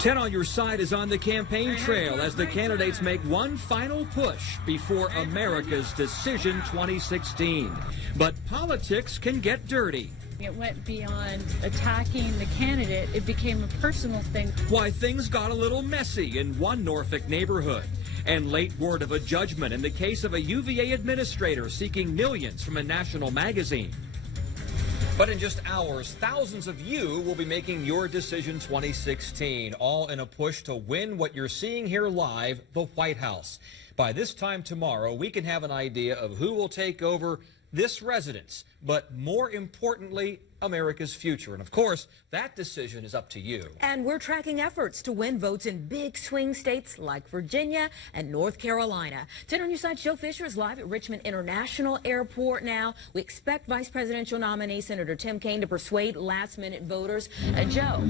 10 on Your Side is on the campaign trail as the candidates make one final push before America's Decision 2016. But politics can get dirty. It went beyond attacking the candidate. It became a personal thing. Why things got a little messy in one Norfolk neighborhood. And late word of a judgment in the case of a UVA administrator seeking millions from a national magazine. But in just hours, thousands of you will be making your Decision 2016, all in a push to win what you're seeing here live, the White House. By this time tomorrow, we can have an idea of who will take over this residence, but more importantly, America's future. And of course, that decision is up to you. And we're tracking efforts to win votes in big swing states like Virginia and North Carolina. 10 on Your Side, Joe Fisher is live at Richmond International Airport now. We expect Vice Presidential nominee Senator Tim Kaine to persuade last-minute voters. Joe.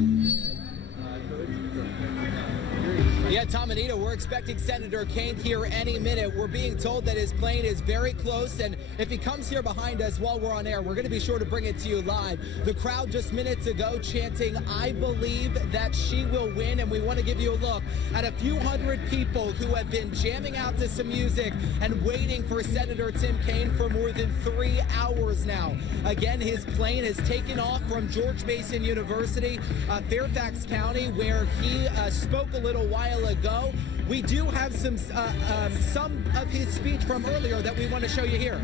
Yeah, Tom and Anita, we're expecting Senator Kaine here any minute. We're being told that his plane is very close, and if he comes here behind us while we're on air, we're going to be sure to bring it to you live. The crowd just minutes ago chanting, "I believe that she will win," and we want to give you a look at a few hundred people who have been jamming out to some music and waiting for Senator Tim Kaine for more than 3 hours now. Again, his plane has taken off from George Mason University, Fairfax County, where he spoke a little while ago. We do have some of his speech from earlier that we want to show you here.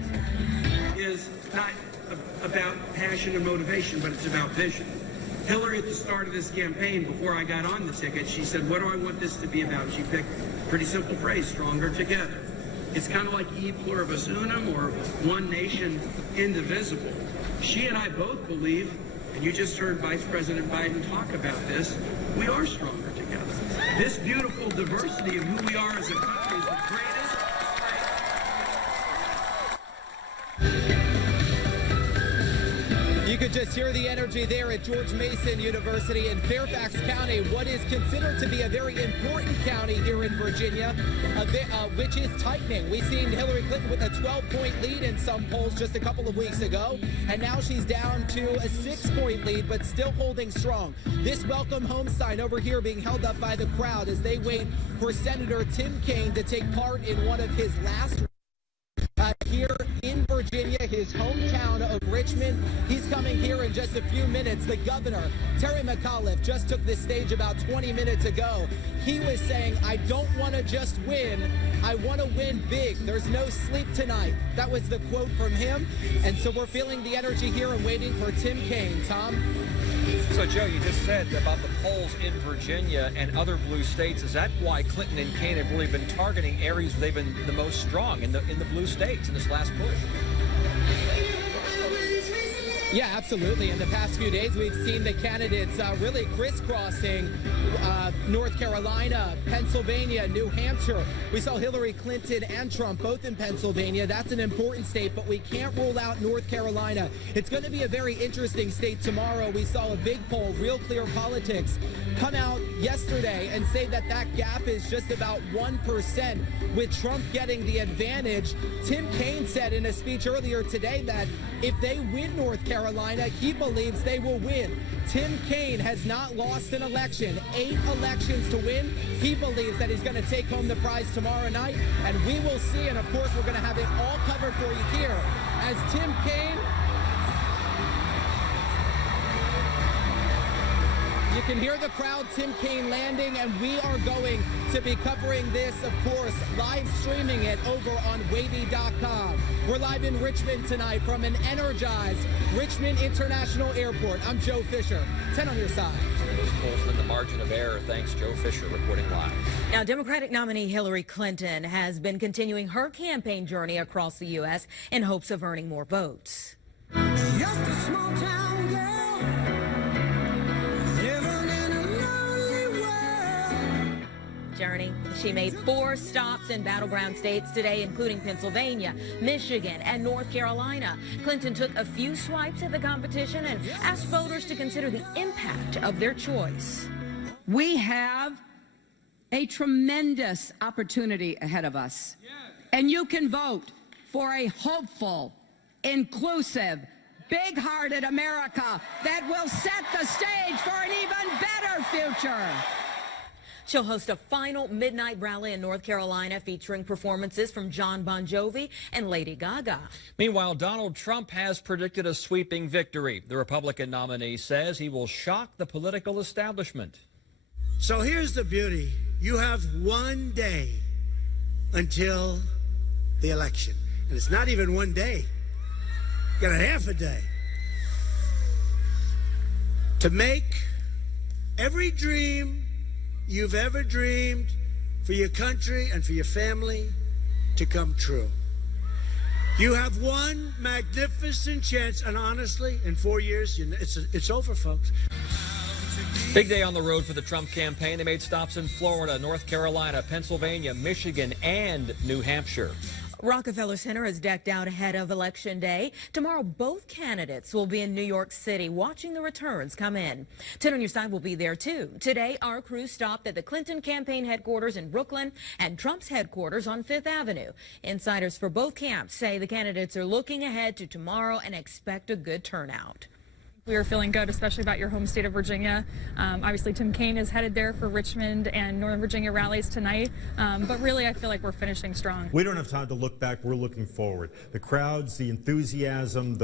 Is not about passion and motivation, but it's about vision. Hillary, at the start of this campaign, before I got on the ticket, she said, "What do I want this to be about?" She picked a pretty simple phrase: stronger together. It's kind of like E pluribus unum, or one nation indivisible. She and I both believe, and you just heard Vice President Biden talk about this, we are stronger together. This beautiful diversity of who we are as a country is the greatest. You could just hear the energy there at George Mason University in Fairfax County, what is considered to be a very important county here in Virginia, which is tightening. We've seen Hillary Clinton with a 12-point lead in some polls just a couple of weeks ago, and now she's down to a 6-point lead, but still holding strong. This welcome home sign over here being held up by the crowd as they wait for Senator Tim Kaine to take part in one of his last here in Virginia, his hometown of Richmond. He's coming here in just a few minutes. The governor, Terry McAuliffe, just took this stage about 20 minutes ago. He was saying, "I don't want to just win, I want to win big. There's no sleep tonight." That was the quote from him. And so we're feeling the energy here and waiting for Tim Kaine. Tom? So, Joe, you just said about the polls in Virginia and other blue states. Is that why Clinton and Kaine have really been targeting areas where they've been the most strong in the blue states in this last push? Yeah, absolutely. In the past few days, we've seen the candidates really crisscrossing North Carolina, Pennsylvania, New Hampshire. We saw Hillary Clinton and Trump both in Pennsylvania. That's an important state, but we can't rule out North Carolina. It's going to be a very interesting state tomorrow. We saw a big poll, Real Clear Politics, come out yesterday and say that that gap is just about 1%, with Trump getting the advantage. Tim Kaine said in a speech earlier today that if they win North Carolina, he believes they will win. Tim Kaine has not lost an election, 8 elections to win. He believes that he's going to take home the prize tomorrow night, and we will see. And of course, we're going to have it all covered for you here as Tim Kaine. You can hear the crowd, Tim Kaine landing, and we are going to be covering this, of course, live streaming it over on WAVY.com. We're live in Richmond tonight from an energized Richmond International Airport. I'm Joe Fisher. 10 on Your Side. Those polls in the margin of error. Thanks, Joe Fisher, reporting live. Now, Democratic nominee Hillary Clinton has been continuing her campaign journey across the U.S. in hopes of earning more votes. Just a small town girl. Journey. She made 4 stops in battleground states today, including Pennsylvania, Michigan, and North Carolina. Clinton took a few swipes at the competition and asked voters to consider the impact of their choice. We have a tremendous opportunity ahead of us, and you can vote for a hopeful, inclusive, big-hearted America that will set the stage for an even better future. She'll host a final midnight rally in North Carolina featuring performances from John Bon Jovi and Lady Gaga. Meanwhile, Donald Trump has predicted a sweeping victory. The Republican nominee says he will shock the political establishment. So here's the beauty. You have one day until the election. And it's not even one day. You got a half a day to make every dream you've ever dreamed for your country and for your family to come true. You have one magnificent chance, and honestly, in 4 years, it's over, folks. Big day on the road for the Trump campaign. They made stops in Florida, North Carolina, Pennsylvania, Michigan, and New Hampshire. Rockefeller Center is decked out ahead of Election Day. Tomorrow, both candidates will be in New York City watching the returns come in. 10 on your side will be there, too. Today, our crew stopped at the Clinton campaign headquarters in Brooklyn and Trump's headquarters on Fifth Avenue. Insiders for both camps say the candidates are looking ahead to tomorrow and expect a good turnout. We are feeling good, especially about your home state of Virginia. Obviously, Tim Kaine is headed there for Richmond and Northern Virginia rallies tonight. But really, I feel like we're finishing strong. We don't have time to look back. We're looking forward. The crowds, the enthusiasm,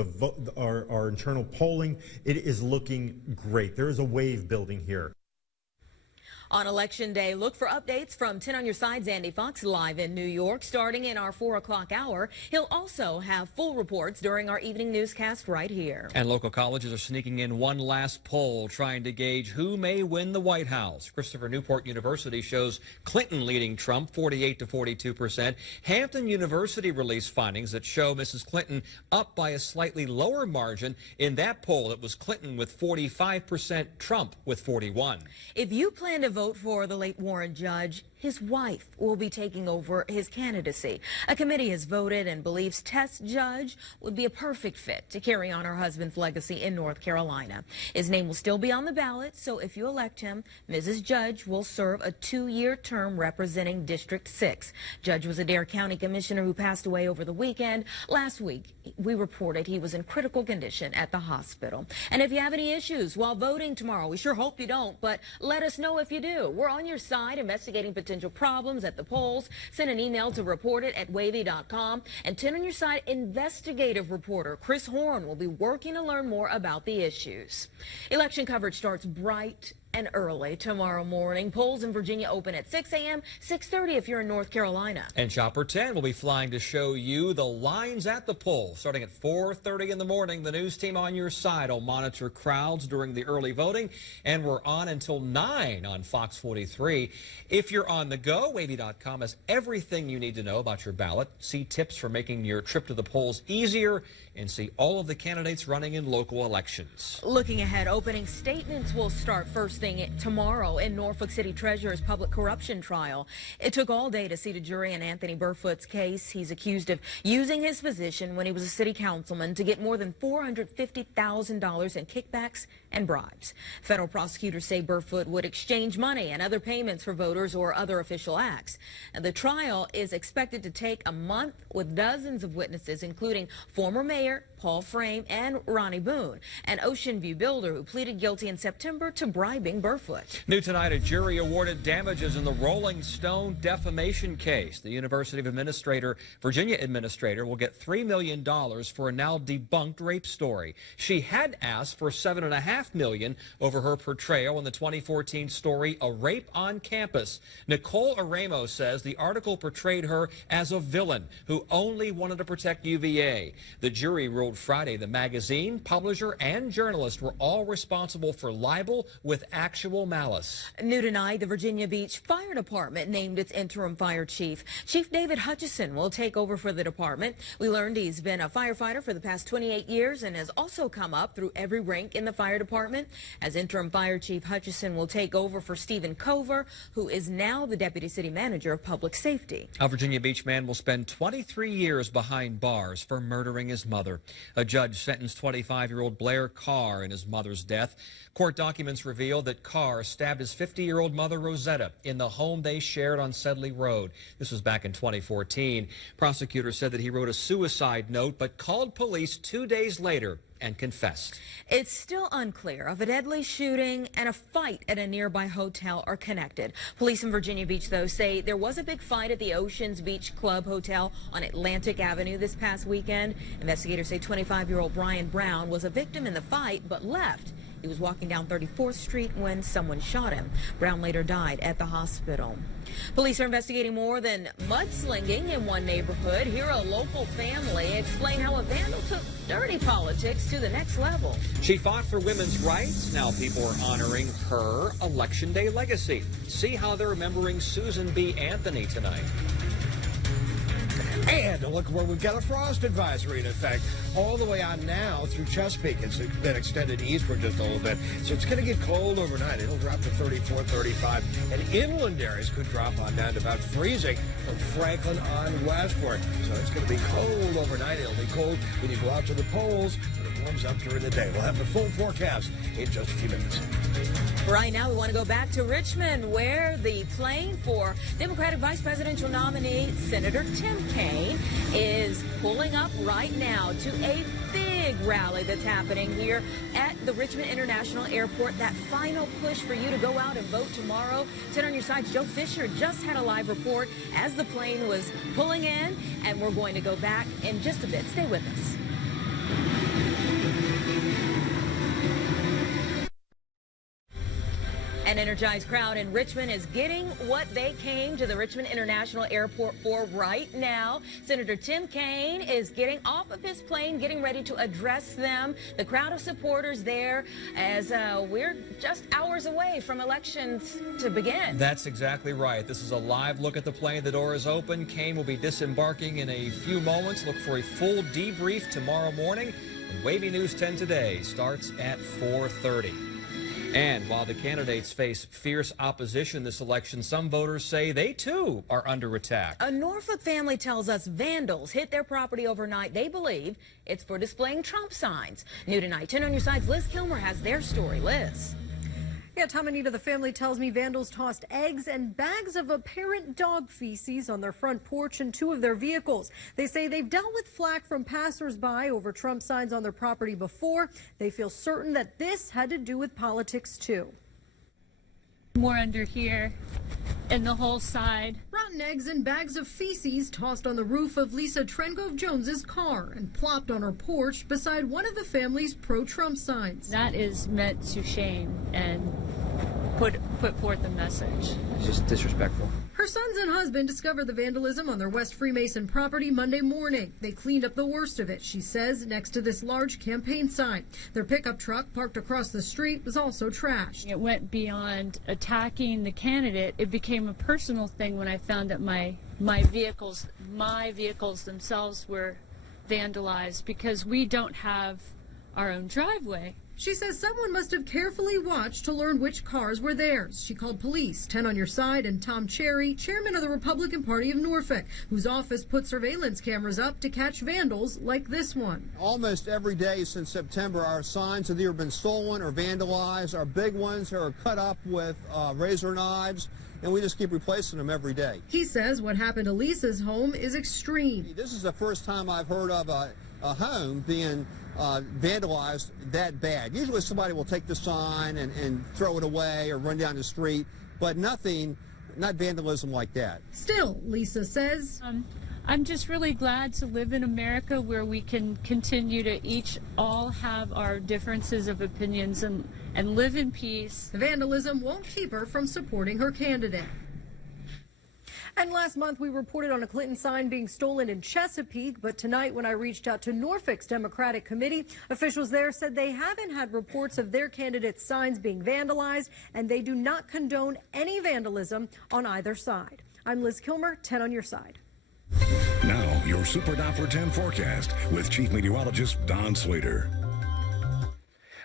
our internal polling, it is looking great. There is a wave building here. On Election Day, look for updates from 10 on your side's Andy Fox live in New York starting in our 4 o'clock hour. He'll also have full reports during our evening newscast right here. And local colleges are sneaking in one last poll trying to gauge who may win the White House. Christopher Newport University shows Clinton leading Trump 48% to 42%. Hampton University released findings that show Mrs. Clinton up by a slightly lower margin. In that poll, it was Clinton with 45%, Trump with 41%. If you plan to vote for the late Warren Judge, his wife will be taking over his candidacy. A committee has voted and believes Tess Judge would be a perfect fit to carry on her husband's legacy in North Carolina. His name will still be on the ballot, so if you elect him, Mrs. Judge will serve a 2-year term representing District 6. Judge was a Dare County commissioner who passed away over the weekend. Last week, we reported he was in critical condition at the hospital. And if you have any issues while voting tomorrow, we sure hope you don't, but let us know if you do. We're on your side investigating potential problems at the polls. Send an email to reportit@wavy.com. And 10 on your side investigative reporter Chris Horn will be working to learn more about the issues. Election coverage starts bright and early tomorrow morning. Polls in Virginia open at 6 a.m., 6:30 if you're in North Carolina. And Chopper 10 will be flying to show you the lines at the poll. Starting at 4:30 in the morning, the news team on your side will monitor crowds during the early voting, and we're on until 9 on Fox 43. If you're on the go, WAVY.com has everything you need to know about your ballot. See tips for making your trip to the polls easier, and see all of the candidates running in local elections. Looking ahead, opening statements will start first thing tomorrow in Norfolk City Treasurer's public corruption trial. It took all day to seat a jury in Anthony Burfoot's case. He's accused of using his position when he was a city councilman to get more than $450,000 in kickbacks and bribes. Federal prosecutors say Burfoot would exchange money and other payments for voters or other official acts. And the trial is expected to take a month with dozens of witnesses, including former Mayor Paul Frame and Ronnie Boone, an Ocean View builder who pleaded guilty in September to bribing Burfoot. New tonight, a jury awarded damages in the Rolling Stone defamation case. The University of Virginia administrator will get $3 million for a now debunked rape story. She had asked for $7.5 million over her portrayal in the 2014 story, A Rape on Campus. Nicole Aramo says the article portrayed her as a villain who only wanted to protect UVA. The jury ruled Friday the magazine, publisher, and journalist were all responsible for libel with actual malice. New tonight, the Virginia Beach Fire Department named its interim fire chief. Chief David Hutchison will take over for the department. We learned he's been a firefighter for the past 28 years and has also come up through every rank in the fire department. As interim fire chief, Hutchison will take over for Stephen Cover, who is now the deputy city manager of public safety. A Virginia Beach man will spend 23 years behind bars for murdering his mother. A judge sentenced 25-year-old Blair Carr in his mother's death. Court documents reveal that Carr stabbed his 50-year-old mother, Rosetta, in the home they shared on Sedley Road. This was back in 2014. Prosecutors said that he wrote a suicide note but called police 2 days later and confessed. It's still unclear if a deadly shooting and a fight at a nearby hotel are connected. Police in Virginia Beach, though, say there was a big fight at the Oceans Beach Club Hotel on Atlantic Avenue this past weekend. Investigators say 25-year-old Brian Brown was a victim in the fight but left. He was walking down 34th Street when someone shot him. Brown later died at the hospital. Police are investigating more than mudslinging in one neighborhood. Here, a local family explain how a vandal took dirty politics to the next level. She fought for women's rights. Now people are honoring her Election Day legacy. See how they're remembering Susan B. Anthony tonight. And look where we've got a frost advisory in effect all the way on now through Chesapeake. It's been extended eastward just a little bit. So it's going to get cold overnight. It'll drop to 34, 35. And inland areas could drop on down to about freezing from Franklin on westward. So it's going to be cold overnight. It'll be cold when you go out to the polls, but it warms up during the day. We'll have the full forecast in just a few minutes. Right now, we want to go back to Richmond, where the plane for Democratic Vice Presidential nominee Senator Tim Kaine is pulling up right now to a big rally that's happening here at the Richmond International Airport. That final push for you to go out and vote tomorrow. 10 on your side, Joe Fisher just had a live report as the plane was pulling in, and we're going to go back in just a bit. Stay with us. An energized crowd in Richmond is getting what they came to the Richmond International Airport for right now. Senator Tim Kaine is getting off of his plane, getting ready to address them. The crowd of supporters there as we're just hours away from elections to begin. That's exactly right. This is a live look at the plane. The door is open. Kaine will be disembarking in a few moments. Look for a full debrief tomorrow morning. And WAVY News 10 Today starts at 4:30. And while the candidates face fierce opposition this election, some voters say they, too, are under attack. A Norfolk family tells us vandals hit their property overnight. They believe it's for displaying Trump signs. New tonight, 10 on your side's Liz Kilmer has their story. Liz. Yeah, Tom and Anita, the family tells me vandals tossed eggs and bags of apparent dog feces on their front porch and two of their vehicles. They say they've dealt with flack from passersby over Trump signs on their property before. They feel certain that this had to do with politics, too. More under here and the whole side. Rotten eggs and bags of feces tossed on the roof of Lisa Trengove Jones's car and plopped on her porch beside one of the family's pro-Trump signs. That is meant to shame and put forth a message. It's just disrespectful. Her sons and husband discovered the vandalism on their West Freemason property Monday morning. They cleaned up the worst of it, she says, next to this large campaign sign. Their pickup truck parked across the street was also trashed. It went beyond attacking the candidate. It became a personal thing when I found that my vehicles themselves were vandalized because we don't have our own driveway. She says someone must have carefully watched to learn which cars were theirs. She called police. 10 on your side and Tom Cherry, chairman of the Republican Party of Norfolk, whose office put surveillance cameras up to catch vandals like this one. Almost every day since September, our signs have either been stolen or vandalized. Our big ones are cut up with razor knives, and we just keep replacing them every day. He says what happened to Lisa's home is extreme. This is the first time I've heard of a home being vandalized that bad. Usually somebody will take the sign and throw it away or run down the street, but not vandalism like that. Still, Lisa says, I'm just really glad to live in America where we can continue to all have our differences of opinions and live in peace. The vandalism won't keep her from supporting her candidate. And last month, we reported on a Clinton sign being stolen in Chesapeake. But tonight, when I reached out to Norfolk's Democratic Committee, officials there said they haven't had reports of their candidates' signs being vandalized, and they do not condone any vandalism on either side. I'm Liz Kilmer, 10 on your side. Now, your Super Doppler 10 forecast with Chief Meteorologist Don Slater.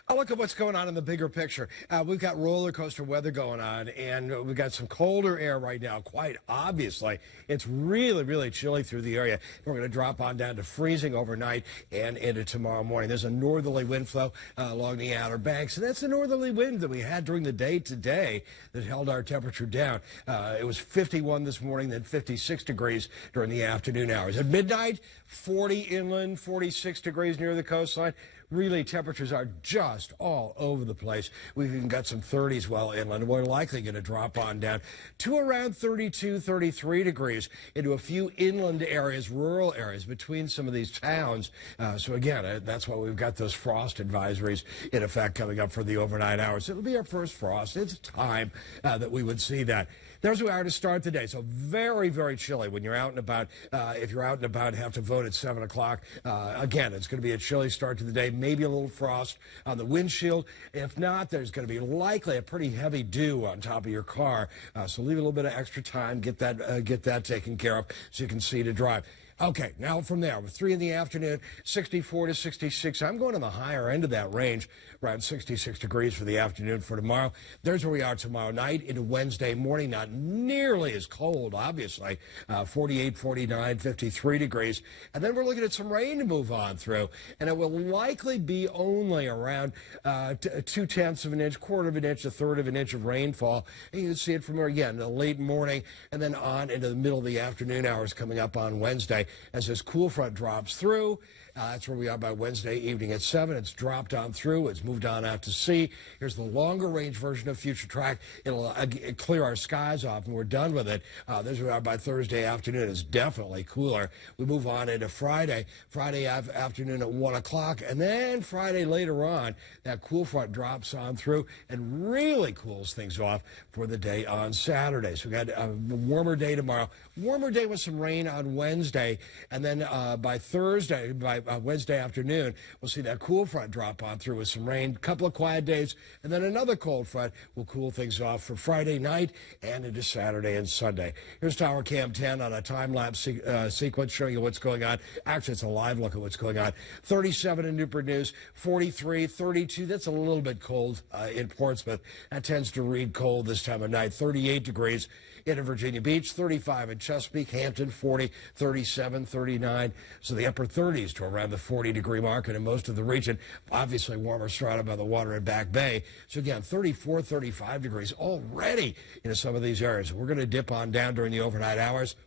I look at what's going on in the bigger picture. We've got roller coaster weather going on, and we've got some colder air right now, quite obviously. It's really, really chilly through the area. We're going to drop on down to freezing overnight and into tomorrow morning. There's a northerly wind flow along the Outer Banks, and that's the northerly wind that we had during the day today that held our temperature down. It was 51 this morning, then 56 degrees during the afternoon hours. At midnight, 40 inland, 46 degrees near the coastline. really temperatures are just all over the place. We've even got some 30s well inland. We're likely going to drop on down to around 32, 33 degrees into a few inland areas, rural areas between some of these towns. So again, that's why we've got those frost advisories in effect coming up for the overnight hours. It'll be our first frost. It's time that we would see that. There's where we are to start the day. So very, very chilly when you're out and about. If you're out and about, have to vote at 7 o'clock. Again, it's going to be a chilly start to the day, maybe a little frost on the windshield. If not, there's going to be likely a pretty heavy dew on top of your car. So leave a little bit of extra time, get that taken care of so you can see to drive. Okay, now from there, with 3 in the afternoon, 64 to 66. I'm going to the higher end of that range, around 66 degrees for the afternoon for tomorrow. There's where we are tomorrow night into Wednesday morning. Not nearly as cold, obviously. 48, 49, 53 degrees. And then we're looking at some rain to move on through. And it will likely be only around 2/10 of an inch, 1/4 of an inch, 1/3 of an inch of rainfall. And you can see it from there again, the late morning and then on into the middle of the afternoon hours coming up on Wednesday. As this cool front drops through, that's where we are by Wednesday evening at 7. It's dropped on through. It's moved on out to sea. Here's the longer range version of Future Track. It'll clear our skies off, and we're done with it. There's where we are by Thursday afternoon. It's definitely cooler. We move on into Friday. Friday afternoon at 1 o'clock, and then Friday later on, that cool front drops on through and really cools things off for the day on Saturday. So we got a warmer day tomorrow. Warmer day with some rain on Wednesday, and then by Thursday, by Wednesday afternoon, we'll see that cool front drop on through with some rain, a couple of quiet days, and then another cold front will cool things off for Friday night and into Saturday and Sunday. Here's Tower Cam 10 on a time-lapse sequence showing you what's going on. Actually, it's a live look at what's going on. 37 in Newport News, 43, 32. That's a little bit cold in Portsmouth. That tends to read cold this time of night. 38 degrees in Virginia Beach, 35 in Chesapeake, Hampton, 40, 37, 39. So the upper 30s to around the 40-degree mark, and in most of the region, obviously warmer strata by the water in Back Bay. So again, 34, 35 degrees already in some of these areas. We're going to dip on down during the overnight hours.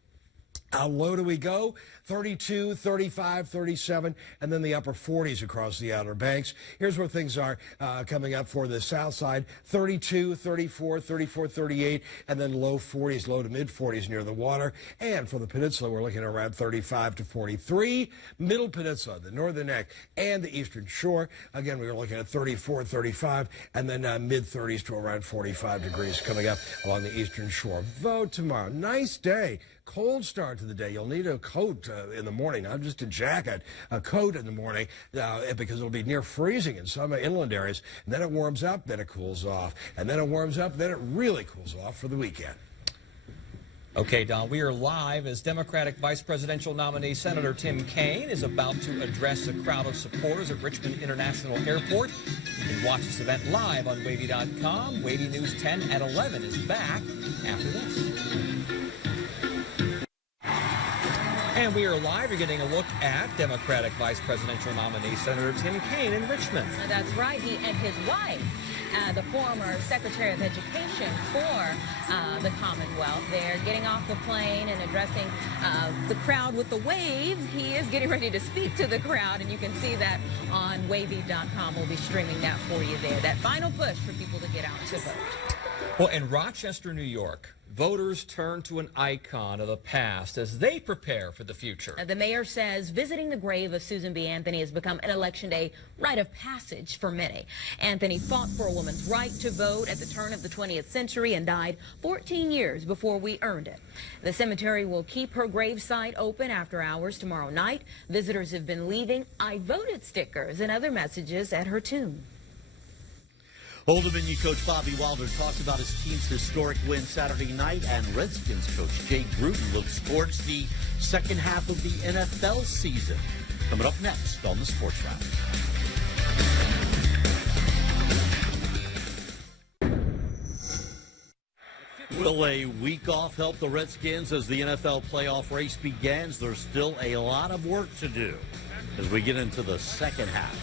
How low do we go? 32, 35, 37, and then the upper 40s across the Outer Banks. Here's where things are coming up for the south side. 32, 34, 34, 38, and then low 40s, low to mid 40s near the water. And for the peninsula, we're looking at around 35 to 43. Middle Peninsula, the northern neck, and the eastern shore. Again, we were looking at 34, 35, and then mid 30s to around 45 degrees coming up along the eastern shore. Vote tomorrow. Nice day. Cold start to the day. You'll need a coat in the morning, not just a jacket, a coat in the morning because it'll be near freezing in some inland areas. And then it warms up, then it cools off. And then it warms up, then it really cools off for the weekend. Okay, Don, we are live as Democratic Vice Presidential nominee Senator Tim Kaine is about to address a crowd of supporters at Richmond International Airport. You can watch this event live on WAVY.com. WAVY News 10 at 11 is back after this. And we are live. You're getting a look at Democratic Vice Presidential nominee Senator Tim Kaine in Richmond. That's right. He and his wife, the former Secretary of Education for the Commonwealth, they're getting off the plane and addressing the crowd with the wave. He is getting ready to speak to the crowd, and you can see that on WAVY.com. We'll be streaming that for you there. That final push for people to get out to vote. Well, in Rochester, New York, voters turn to an icon of the past as they prepare for the future. The mayor says visiting the grave of Susan B. Anthony has become an Election Day rite of passage for many. Anthony fought for a woman's right to vote at the turn of the 20th century and died 14 years before we earned it. The cemetery will keep her gravesite open after hours tomorrow night. Visitors have been leaving "I voted" stickers and other messages at her tomb. Old Dominion coach Bobby Wilder talks about his team's historic win Saturday night, and Redskins coach Jay Gruden looks towards the second half of the NFL season. Coming up next on the Sports Wrap. Will a week off help the Redskins as the NFL playoff race begins? There's still a lot of work to do as we get into the second half.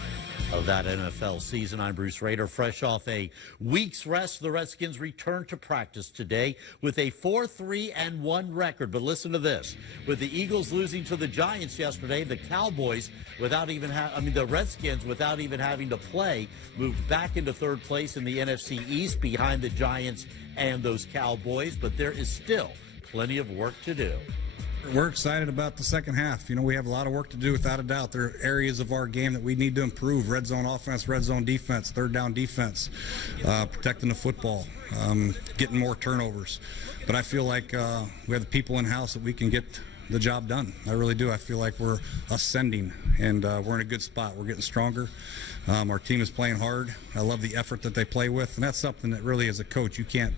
of that NFL season. I'm Bruce Rader. Fresh off a week's rest, the Redskins return to practice today with a 4-3-1 record. But listen to this. With the Eagles losing to the Giants yesterday, the Cowboys, the Redskins, without even having to play, moved back into third place in the NFC East behind the Giants and those Cowboys. But there is still plenty of work to do. We're excited about the second half. We have a lot of work to do, without a doubt. There are areas of our game that we need to improve: red zone offense, red zone defense, third down defense, protecting the football, getting more turnovers. But I feel like we have the people in-house that we can get the job done. I really do. I feel like we're ascending, and we're in a good spot. We're getting stronger. Our team is playing hard. I love the effort that they play with, and that's something that really, as a coach, you can't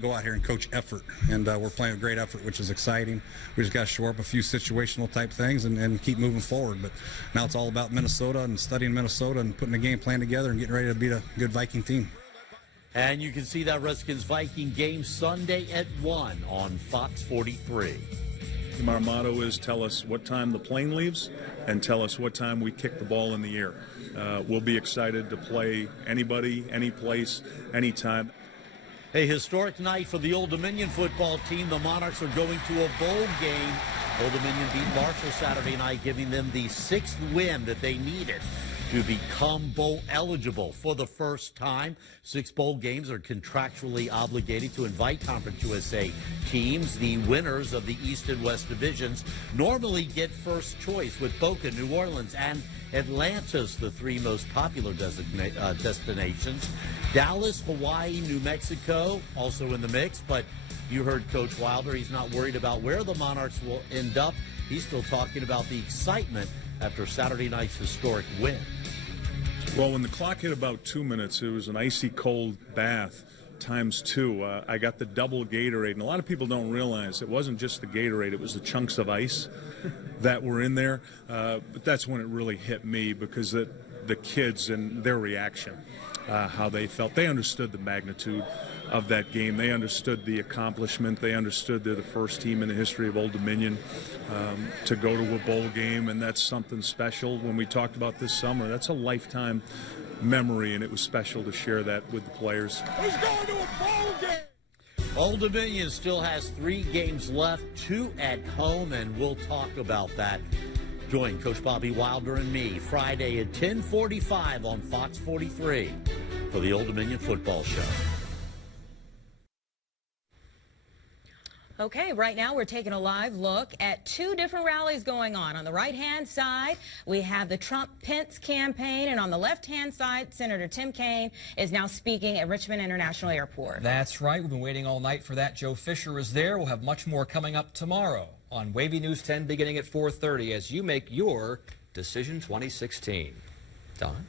go out here and coach effort. And we're playing a great effort, which is exciting. We just got to shore up a few situational type things and keep moving forward. But now it's all about Minnesota and studying Minnesota and putting a game plan together and getting ready to beat a good Viking team. And you can see that Redskins-Viking game Sunday at 1 on Fox 43. Our motto is tell us what time the plane leaves and tell us what time we kick the ball in the air. We'll be excited to play anybody, any place, anytime. A historic night for the Old Dominion football team. The Monarchs are going to a bowl game. Old Dominion beat Marshall Saturday night, giving them the 6th win that they needed to become bowl eligible for the first time. 6 bowl games are contractually obligated to invite Conference USA teams. The winners of the East and West divisions normally get first choice, with Boca, New Orleans, and Atlanta's the 3 most popular destinations. Dallas, Hawaii, New Mexico also in the mix, but you heard Coach Wilder. He's not worried about where the Monarchs will end up. He's still talking about the excitement after Saturday night's historic win. Well, when the clock hit about 2 minutes, it was an icy cold bath times 2. I got the double Gatorade, and a lot of people don't realize it wasn't just the Gatorade, it was the chunks of ice that were in there. But that's when it really hit me, because the kids and their reaction, how they felt. They understood the magnitude of that game. They understood the accomplishment. They understood they're the first team in the history of Old Dominion to go to a bowl game, and that's something special. When we talked about this summer, that's a lifetime memory, and it was special to share that with the players. He's going to a bowl game! Old Dominion still has 3 games left, 2 at home, and we'll talk about that. Join Coach Bobby Wilder and me Friday at 10:45 on Fox 43 for the Old Dominion Football Show. Okay, right now we're taking a live look at 2 different rallies going on. On the right-hand side, we have the Trump-Pence campaign, and on the left-hand side, Senator Tim Kaine is now speaking at Richmond International Airport. That's right. We've been waiting all night for that. Joe Fisher is there. We'll have much more coming up tomorrow on WAVY News 10 beginning at 4:30 as you make your Decision 2016. Don?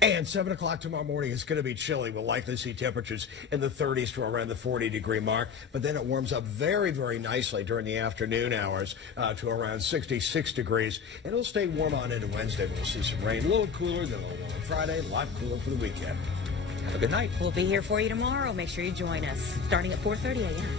And 7 o'clock tomorrow morning is going to be chilly. We'll likely see temperatures in the 30s to around the 40-degree mark. But then it warms up very, very nicely during the afternoon hours to around 66 degrees. And it'll stay warm on into Wednesday. We'll see some rain. A little cooler, then a little warmer Friday. A lot cooler for the weekend. Have a good night. We'll be here for you tomorrow. Make sure you join us starting at 4:30 a.m.